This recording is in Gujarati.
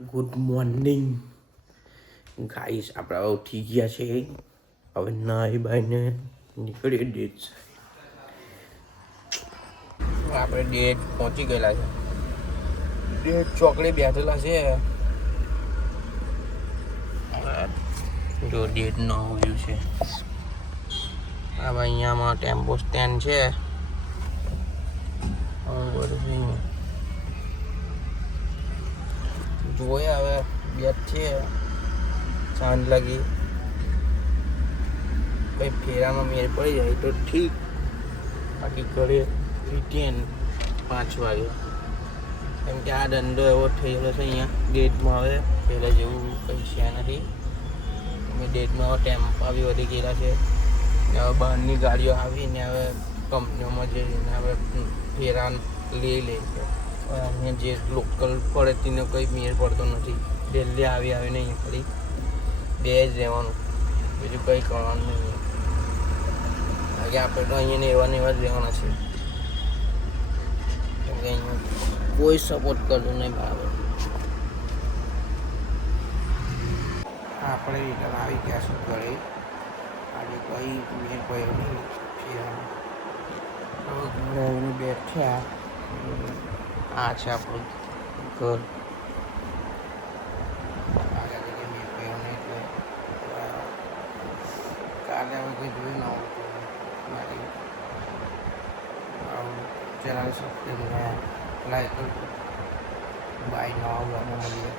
ગુડ મોર્નિંગ ગાઈસ, આપણે હવે ઉઠી ગયા છે. હવે નાઈ બાઈને નીકળીએ ડેટ. આપણે ડેટ પહોંચી ગયેલા છે. ડેટ ચોકડે બેઠેલા છે. જો ડેટ નો વ્યૂ છે. હવે અહીંયામાં ટેમ્પો સ્ટેન્ડ છે. જોઈએ હવે બેટ છે. સાંજ લાગી કંઈ ફેરાનો મેળ પડી જાય તો ઠીક, બાકી ઘરે રિટર્ન 5 વાગે. કેમ કે આ ધંધો એવો થઈ ગયો છે અહીંયા ડેટમાં. હવે પહેલાં જેવું કંઈ છે નથી. અમે ડેટમાં હવે ટેમ્પા બી વધી ગયેલા છે. હવે બહારની ગાડીઓ આવીને હવે કંપનીઓમાં જઈને હવે ફેરા લઈ લે છે. અહીંયા જે લોકલ પડે તેને કંઈ મેળ પડતો નથી. ડેલી આવીને અહીંયા ખાલી બે જ રહેવાનું, બીજું કંઈ કરવાનું નહીં. બાકી આપણે તો અહીંયા એવા ને એવા જ રહેવાના છે. કેમ કે અહીંયા કોઈ સપોર્ટ કરતું નહીં બરાબર. આપણે રિટર્ન આવી ગયા છે ઘરે. આજે કંઈ મેળ પડ્યો નહીં ફેરાનો. હવે ઘરે આવીને બેઠ્યા. આ છે આપણું ઘર. કાલે હવે કંઈ જોયું ના આવતું મારી ચલાવી શકते લાઈક બાય નવા બ્લોગમાં મળીએ.